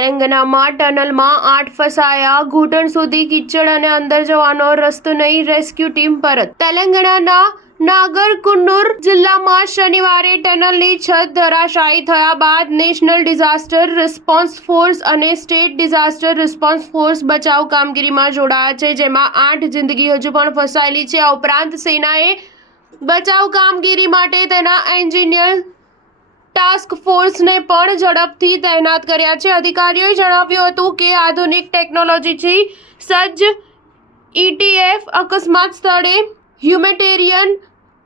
તેલંગાણામાં ટનલમાં 8 ફસાયા, ઘૂંટણ સુધી કીચડ અને અંદર જવાનો રસ્તો નહીં, રેસ્ક્યુ ટીમ પરત. તેલંગાણાના નાગરકુન્નુર જિલ્લામાં શનિવારે ટનલની છત ધરાશાયી થયા બાદ નેશનલ ડિઝાસ્ટર રિસ્પોન્સ ફોર્સ અને સ્ટેટ ડિઝાસ્ટર રિસ્પોન્સ ફોર્સ બચાવ કામગીરીમાં જોડાયા છે, જેમાં 8 જિંદગી હજુ પણ ફસાયેલી છે. આ ઉપરાંત સેનાએ બચાવ કામગીરી માટે તેના એન્જિનિયર ટાસ્ક ફોર્સને પણ ઝડપથી તૈનાત કર્યા છે. અધિકારીઓએ જણાવ્યું હતું કે આધુનિક ટેકનોલોજીથી સજ્જ ETF અકસ્માત સ્થળે હ્યુમેટેરિયન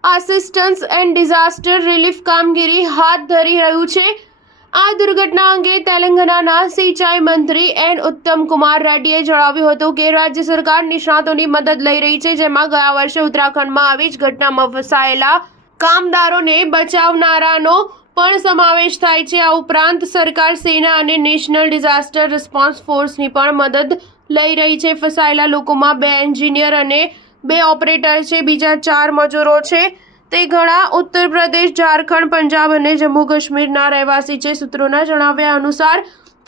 આસિસ્ટન્સ એન્ડ ડિઝાસ્ટર રિલીફ કામગીરી હાથ ધરી રહ્યું છે. આ દુર્ઘટના અંગે તેલંગાણાના સિંચાઈ મંત્રી એન ઉત્તમકુમાર રેડ્ડીએ જણાવ્યું હતું કે રાજ્ય સરકાર નિષ્ણાતોની મદદ લઈ રહી છે, જેમાં ગયા વર્ષે ઉત્તરાખંડમાં આવી જ ઘટનામાં ફસાયેલા કામદારોને બચાવનારાનો પણ સમાવેશ થાય છે. આ ઉપરાંત સરકાર સેના અને નેશનલ ડિઝાસ્ટર રિસ્પોન્સ ફોર્સની પણ મદદ લઈ રહી છે. ફસાયેલા લોકોમાં 2 એન્જિનિયર અને 2 ઓપરેટર છે. બીજા 4 મજૂરો છે. તે ઘણા ઉત્તર પ્રદેશ, ઝારખંડ, પંજાબ અને જમ્મુ કાશ્મીરના રહેવાસી છે. સૂત્રોના જણાવ્યા અનુસાર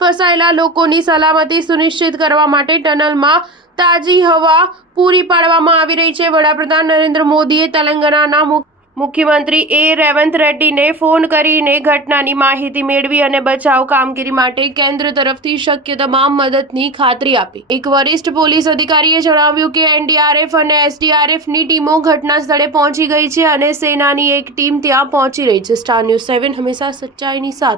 ફસાયેલા લોકોની સલામતી સુનિશ્ચિત કરવા માટે ટનલમાં તાજી હવા પૂરી પાડવામાં આવી રહી છે. વડાપ્રધાન નરેન્દ્ર મોદીએ તેલંગાણાના મુખ્યમંત્રી રેવંત રેડ્ડીને ફોન કરીને ઘટનાની માહિતી મેળવી અને બચાવ કામગીરી માટે કેન્દ્ર તરફથી શક્ય તમામ મદદની ખાતરી આપી. એક વરિષ્ઠ પોલીસ અધિકારીએ જણાવ્યું કે NDRF અને SDRFની ટીમો ઘટના સ્થળે પહોંચી ગઈ છે અને સેનાની એક ટીમ ત્યાં પહોંચી રહી છે. સ્ટાર ન્યૂઝ 7 હંમેશા સચ્ચાઈની સાથે.